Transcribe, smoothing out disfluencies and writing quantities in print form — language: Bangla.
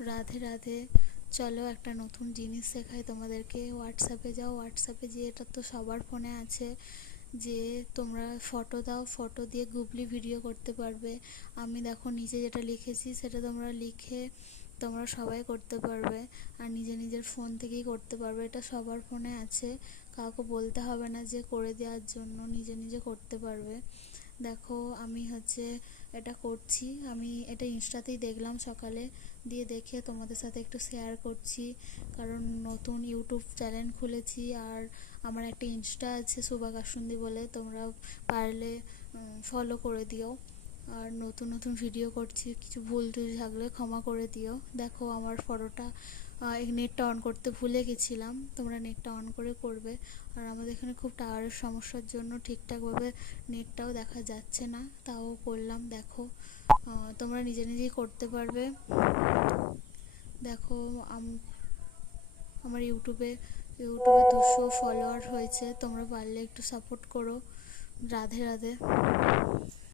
রাধে রাধে। চলো একটা নতুন জিনিস শেখাই তোমাদেরকে। হোয়াটসঅ্যাপে যাও, হোয়াটসঅ্যাপে যে এটা তো সবার ফোনে আছে, যে তোমরা ফটো দাও, ফটো দিয়ে গুগলি ভিডিও করতে পারবে। আমি দেখো নিচে যেটা লিখেছি সেটা তোমরা লিখে তোমরা সবাই করতে পারবে, আর নিজের ফোন থেকেই করতে পারবে। এটা সবার ফোনে আছে, কাউকে বলতে হবে না যে করে দেওয়ার জন্য, নিজে করতে পারবে। দেখো আমি এটা করছি, আমি এটা ইনস্টাতেই দেখলাম সকালে, দিয়ে দেখে তোমাদের সাথে একটু শেয়ার করছি। কারণ নতুন ইউটিউব চ্যানেল খুলেছি, আর আমার একটা ইনস্টা আছে সুভা কাসুন্দি বলে, তোমরা পারলে ফলো করে দিও। আর নতুন ভিডিও করছি, কিছু ভুল টুল থাকলে ক্ষমা করে দিও। দেখো আমার ফটোটা নেটটা অন করতে ভুলে গেছিলাম, তোমরা নেটটা অন করে করবে। আর আমাদের এখানে খুব টাওয়ারের সমস্যার জন্য ঠিকঠাকভাবে নেটটাও দেখা যাচ্ছে না, তাও করলাম। দেখো তোমরা নিজেই করতে পারবে। দেখো আমার ইউটিউবে 200 ফলোয়ার হয়েছে, তোমরা পারলে একটু সাপোর্ট করো। রাধে রাধে।